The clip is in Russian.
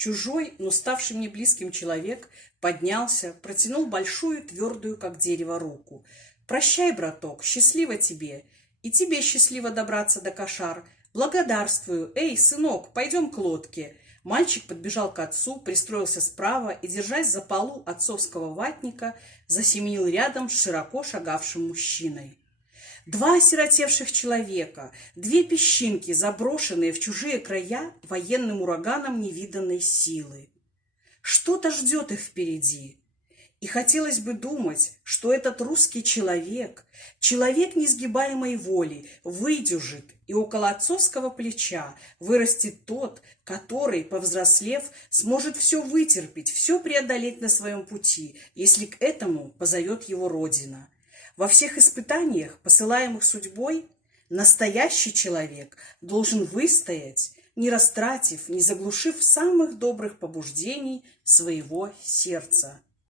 Чужой, но ставший мне близким человек поднялся, протянул большую, твердую, как дерево, руку. «Прощай, браток, счастливо тебе! И тебе счастливо добраться до Кошар. Благодарствую! Эй, сынок, пойдем к лодке!» Мальчик подбежал к отцу, пристроился справа и, держась за полу отцовского ватника, засеменил рядом с широко шагавшим мужчиной. Два осиротевших человека, две песчинки, заброшенные в чужие края военным ураганом невиданной силы. Что-то ждет их впереди. И хотелось бы думать, что этот русский человек, человек несгибаемой воли, выдержит, и около отцовского плеча вырастет тот, который, повзрослев, сможет все вытерпеть, все преодолеть на своем пути, если к этому позовет его Родина. Во всех испытаниях, посылаемых судьбой, настоящий человек должен выстоять, не растратив, не заглушив самых добрых побуждений своего сердца.